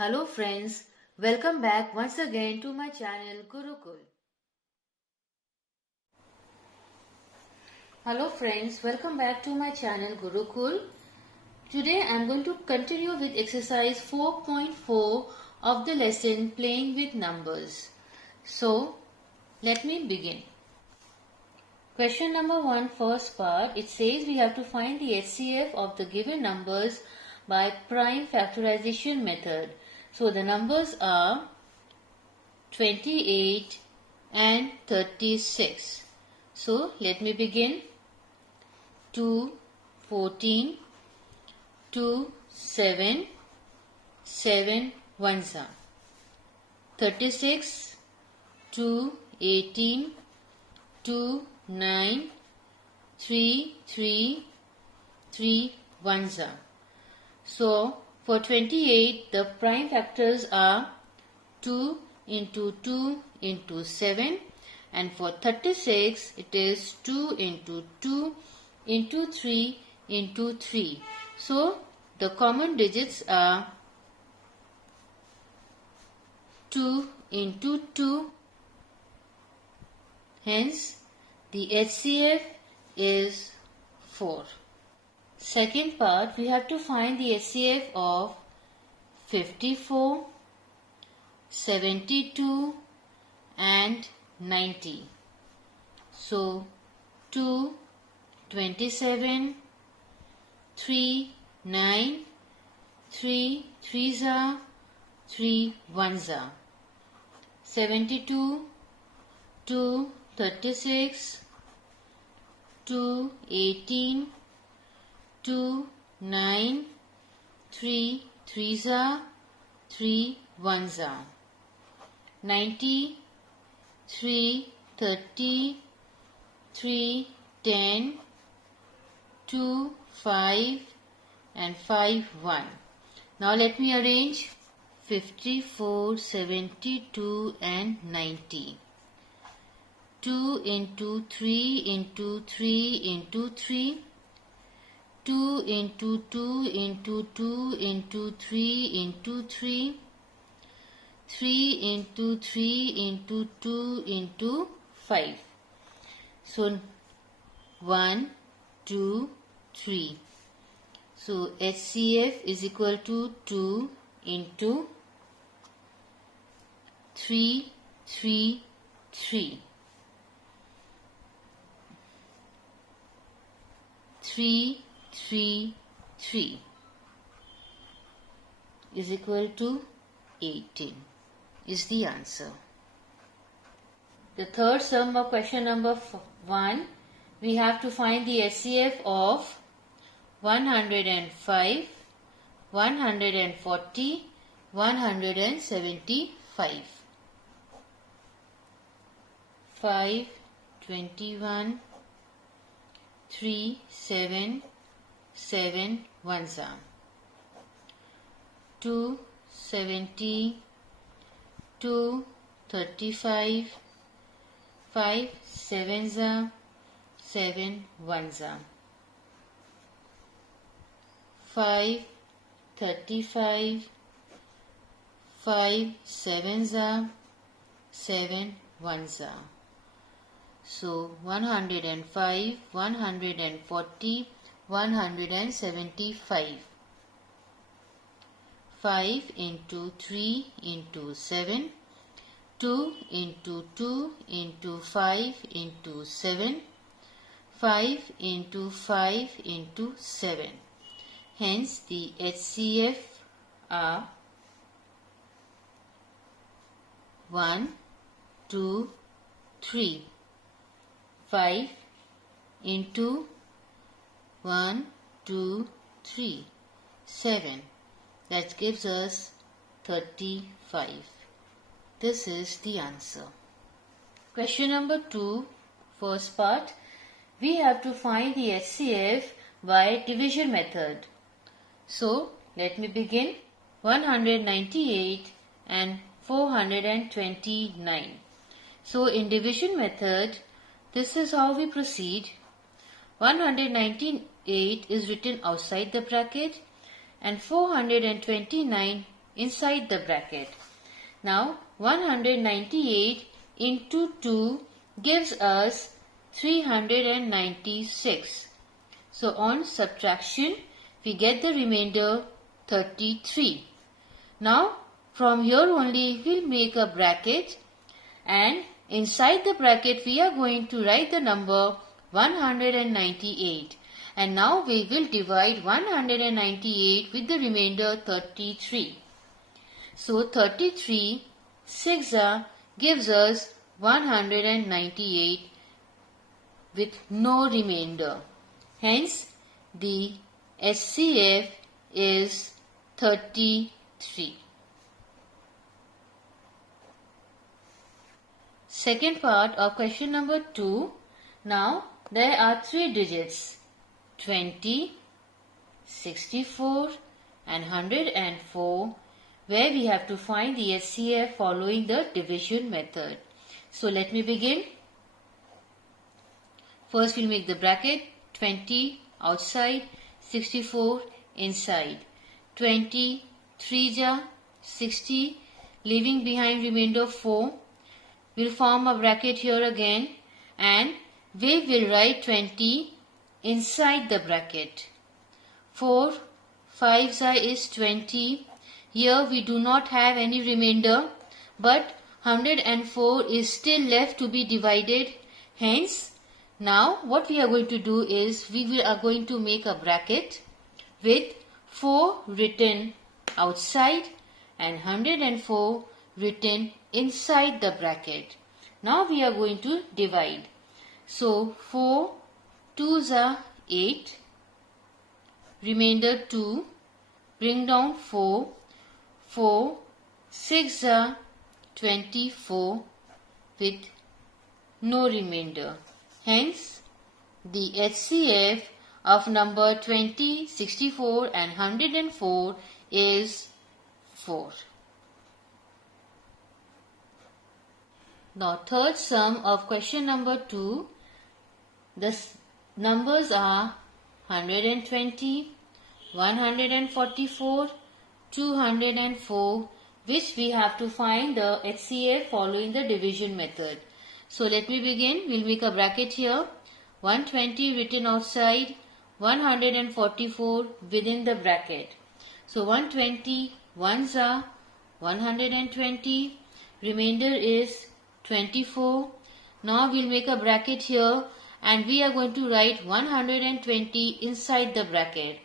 Hello friends, welcome back once again to my channel Gurukul. Hello friends, welcome back to my channel Gurukul. Today I am going to continue with exercise 4.4 of the lesson playing with numbers. So let me begin. Question number 1, first part, it says we have to find the HCF of the given numbers by prime factorization method. So the numbers are 28 and 36. So let me begin. 2, 14, 2, 7, 7 ones are 36, 2, 18, 2, 9, 3, 3, 3 ones are. So for 28 the prime factors are 2 into 2 into 7, and for 36 it is 2 into 2 into 3 into 3. So the common digits are 2 into 2, hence the HCF is 4. Second part, we have to find the HCF of 54, 72 and 90. So 2, 27, 3, 9, 3 threes are, 3 ones are. 72, 2, 36, 2, 18, 2, 9, 3 threes are, 3 ones are. 90, 3, 30, 3, 10, 2, 5 and 5, 1. Now let me arrange 54, 72 and 90. 2 into 3 into 3 into 3. 2 into 2 into 2 into 3 into 3. 3 into 3 into 2 into 5. So 1, 2, 3. So HCF is equal to 2 into 3, 3, 3. 3, 3, 3 is equal to 18 is the answer. The third sum of question number 1, we have to find the HCF of 105, 140, 175. 5, 21, 3, 7, 7 ones are. 2, 70, 2, 35, 5 sevens are, 7 ones are. 5, 35, 5 sevens are, 7 ones are. So 105, 140, 175. 5 into 3 into 7, 2 into 2 into 5 into 7, 5 into 5 into 7. Hence the HCF are 1, 2, 3. 5 into 1, 2, 3, 7. That gives us 35. This is the answer. Question number 2, first part. We have to find the HCF by division method. So let me begin. 198 and 429. So in division method, this is how we proceed. 198 is written outside the bracket and 429 inside the bracket. Now 198 into 2 gives us 396. So on subtraction we get the remainder 33. Now from here only we'll make a bracket, and inside the bracket we are going to write the number 198, and now we will divide 198 with the remainder 33. So 33 6 gives us 198 with no remainder. Hence the HCF is 33. Second part of question number 2. Now there are 3 digits, 20, 64 and 104, where we have to find the HCF following the division method. So let me begin. First we'll make the bracket, 20 outside, 64 inside. 20 3 60, leaving behind remainder 4. We'll form a bracket here again, and we will write 20 inside the bracket. 4 5 is 20. Here we do not have any remainder, but 104 is still left to be divided. Hence, now what we are going to do is we are going to make a bracket with 4 written outside and 104 written inside the bracket. Now we are going to divide. So 4 2s are 8, remainder 2, bring down 4, 4 6 are 24 with no remainder. Hence the HCF of number 20, 64 and 104 is 4. Now third sum of question number 2. The numbers are 120, 144, 204, which we have to find the HCF following the division method. So let me begin. We'll make a bracket here. 120 written outside, 144 within the bracket. So 120 ones are 120, remainder is 24. Now we'll make a bracket here, and we are going to write 120 inside the bracket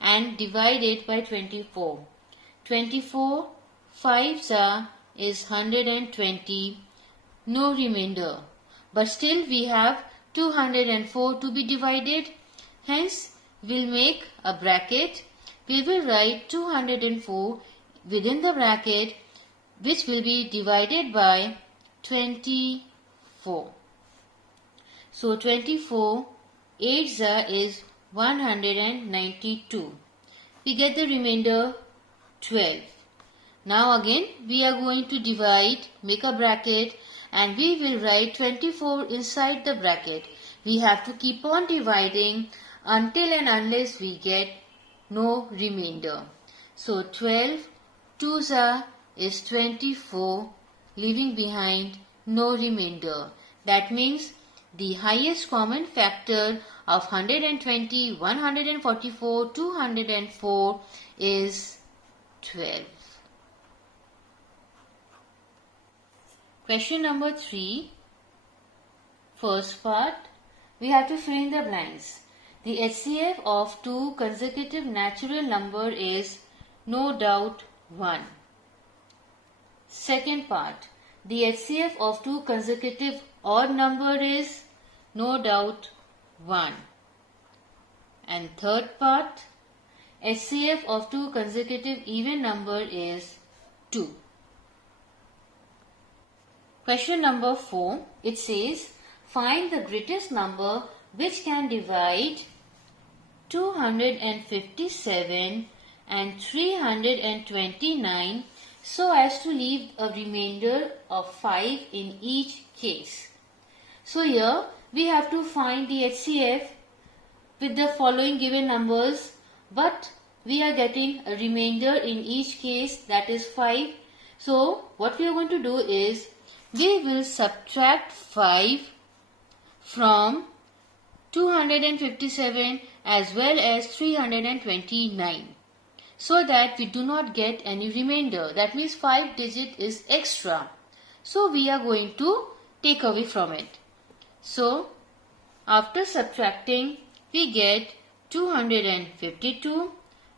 and divide it by 24. 24 5s is 120, no remainder, but still we have 204 to be divided. Hence we'll make a bracket. We will write 204 within the bracket, which will be divided by 24. So 24 8s is 192. We get the remainder 12. Now again we are going to divide, make a bracket, and we will write 24 inside the bracket. We have to keep on dividing until and unless we get no remainder. So 12 2s is 24, leaving behind no remainder. That means the highest common factor of 120, 144, 204 is 12. Question number 3. First part, we have to fill in the blanks. The HCF of 2 consecutive natural number is no doubt 1. Second part, the HCF of 2 consecutive odd number is no doubt 1. And third part, HCF of 2 consecutive even number is 2. Question number 4, it says, find the greatest number which can divide 257 and 329 so as to leave a remainder of 5 in each case. So here we have to find the HCF with the following given numbers, but we are getting a remainder in each case, that is 5. So what we are going to do is we will subtract 5 from 257 as well as 329 so that we do not get any remainder. That means 5 digit is extra. So we are going to take away from it. So after subtracting, we get 252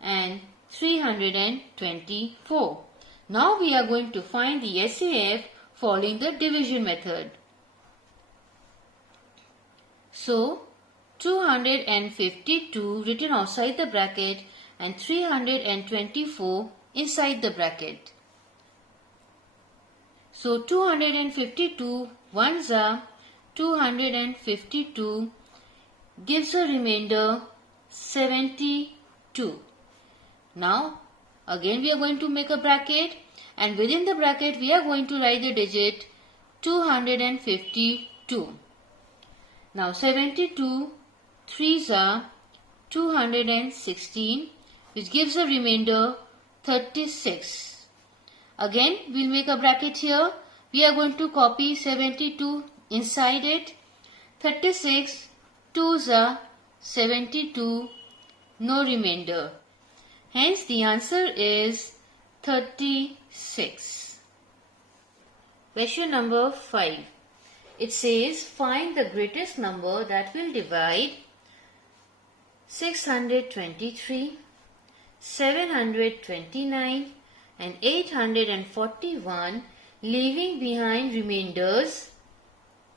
and 324. Now we are going to find the SAF following the division method. So 252 written outside the bracket and 324 inside the bracket. So 252 ones are 252 gives a remainder 72. Now again we are going to make a bracket, and within the bracket we are going to write the digit 252. Now 72 threes are 216, which gives a remainder 36. Again we will make a bracket here. We are going to copy 72 inside it. 36 twos are 72, no remainder. Hence the answer is 36. Question number 5. It says find the greatest number that will divide 623, 729 and 841, leaving behind remainders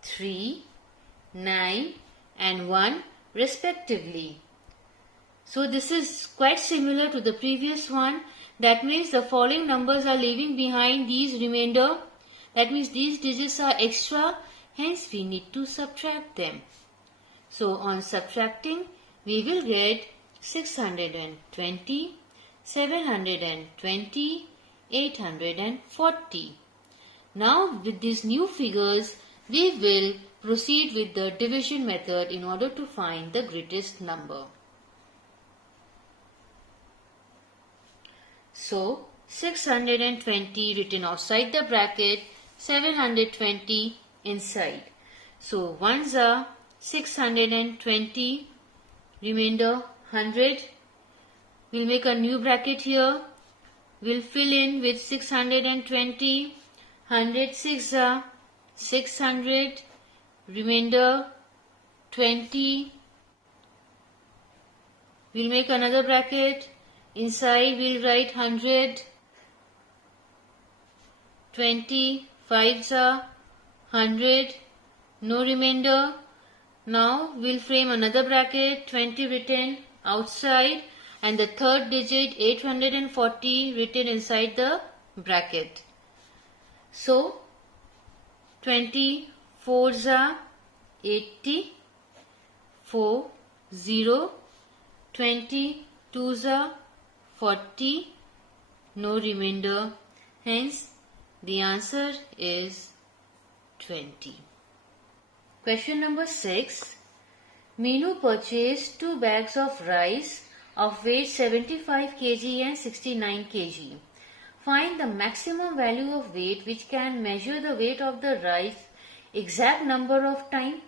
3, 9 and 1 respectively. So this is quite similar to the previous one. That means the following numbers are leaving behind these remainder. That means these digits are extra, hence we need to subtract them. So on subtracting, we will get 620, 720, 840. Now with these new figures, we will proceed with the division method in order to find the greatest number. So 620 written outside the bracket, 720 inside. So ones are 620, remainder 100. We'll make a new bracket here. We'll fill in with 620, 106 are 600, remainder 20. We'll make another bracket. Inside we'll write 100, 20, 5s are 100, no remainder. Now we'll frame another bracket, 20 written outside and the third digit 840 written inside the bracket. So 24s are 80, 4, 0, 22s are 40, no remainder, hence the answer is 20. Question number 6. Meenu purchased 2 bags of rice of weight 75 kg and 69 kg. Find the maximum value of weight which can measure the weight of the rice exact number of time.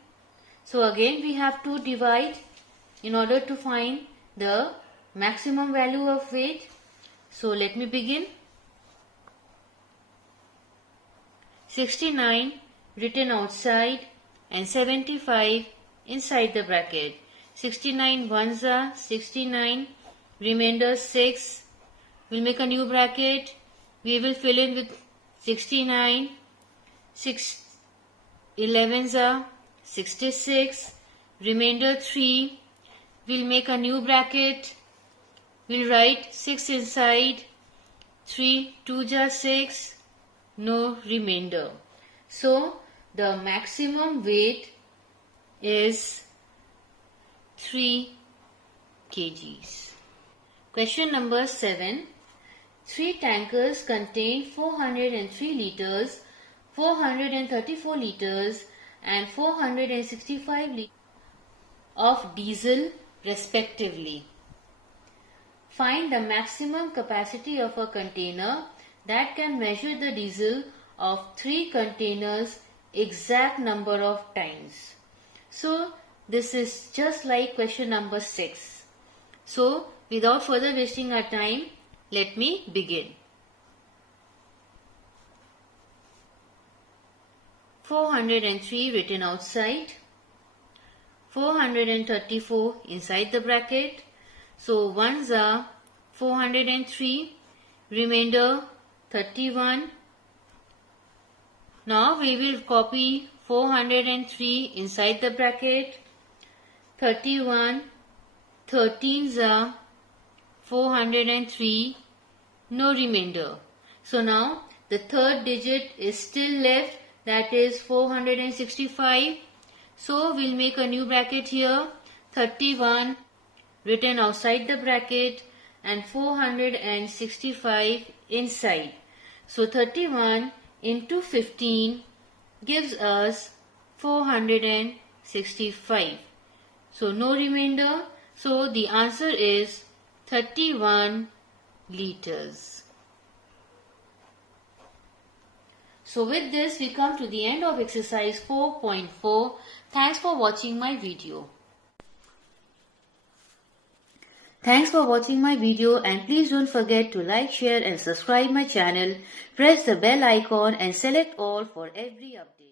So again we have to divide in order to find the maximum value of weight. So let me begin. 69 written outside and 75 inside the bracket. 69 ones are 69, remainder 6. We'll make a new bracket. We will fill in with 69, 11s are 66, remainder 3. We'll make a new bracket. We'll write 6 inside, 3, 2s are 6, no remainder. So the maximum weight is 3 kgs. Question number 7. 3 tankers contain 403 liters, 434 liters and 465 liters of diesel respectively. find the maximum capacity of a container that can measure the diesel of 3 containers exact number of times. So this is just like question number 6. So without further wasting our time, let me begin. 403 written outside, 434 inside the bracket. So ones are 403, remainder 31. Now we will copy 403 inside the bracket, 31, 13s are 403, no remainder. So now the third digit is still left, that is 465. So we'll make a new bracket here, 31 written outside the bracket and 465 inside. So 31 into 15 gives us 465. So no remainder. So the answer is 31 liters. So with this we come to the end of exercise 4.4. Thanks for watching my video. Thanks for watching my video, and please don't forget to like, share and subscribe my channel. Press the bell icon and select all for every update.